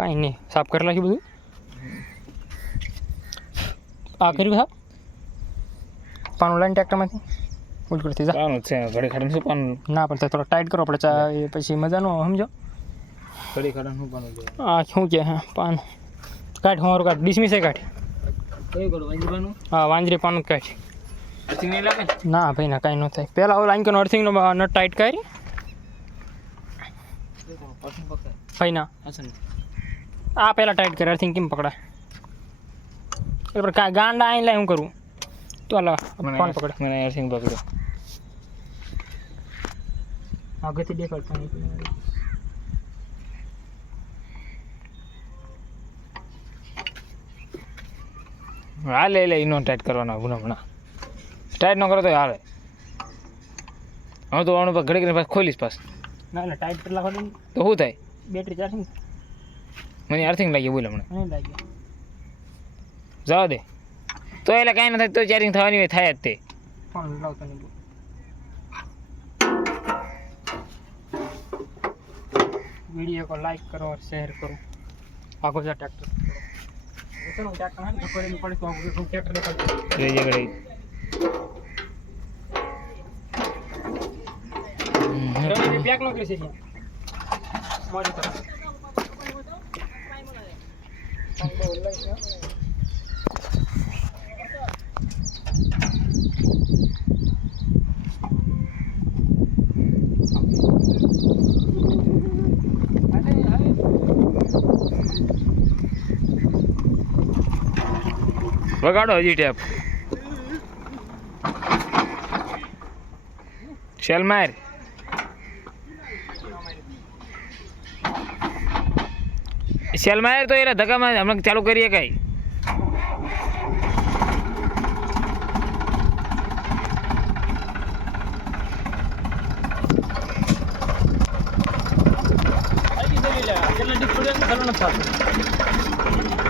કાંઈ નહીં સાફ કરી નાખ્યું બધું આ કર્યું હા પાનું લાઈન ટ્રેક્ટરમાંથી ઉલટું થઈ જા પાનું છે ઘડી ખાડન શું પાનું ના પણ થોડો ટાઈટ કરો આપણે ચા એ પછી મજાનો સમજો ઘડી ખાડન શું પાનું આ શું કે હા પાન કાઢ હું કાઢ ડિસમિસ કાઢ કયું કરું વાંજી પાનું હા વાંજરી પાનું કાઢ ના ભાઈ ના કાંઈ ન થાય પહેલાં ઓલા આંકનો અર્થિંગનો નટ ટાઈટ કરી ભાઈ ના ને આ પહેલાં ટાઈટ કરે અર્થિંગ કેમ પકડા એટલે પણ ગાંડા અહીં લાય હું કરું? તો અલા ફોન પકડ. મને અર્થિંગ પકડો. આગળથી દેખાડ પાણી હા લે લે ઇનો ટાઈટ કરવાનો હમણાં હમણાં. ટાઈટ ન કરો તો હાલે. હવે તો આનું ઘડી કરીને પાછું ખોલીશ પાસ. ના એટલે ટાઈટ કેટલા ખોલી તો શું થાય? બેટરી ચાર્જિંગ મને અર્થિંગ લાગી બોલ હમણાં. નહીં લાગ્યો. જવા દે. તો એટલે કાંઈ ન થાય તો ચાર્જિંગ થવાની હોય થાય જ તે. ફોન લાવતો નહીં વીડિયો કો લાઈક કરો શેર કરો. આગળ જા ટ્રેક્ટર ચલો ટ્રેક્ટર હા પડી પડી તો આગળ ટ્રેક્ટર દેખાડજો જોઈ જગડે પેક નો કરી છે મારી તરફ વગાડો હજી ટેપ. શેલ માર. શેલ માર તો એના ધક્કામાં હમણાં ચાલુ કરીએ કઈ. કેટલા થતું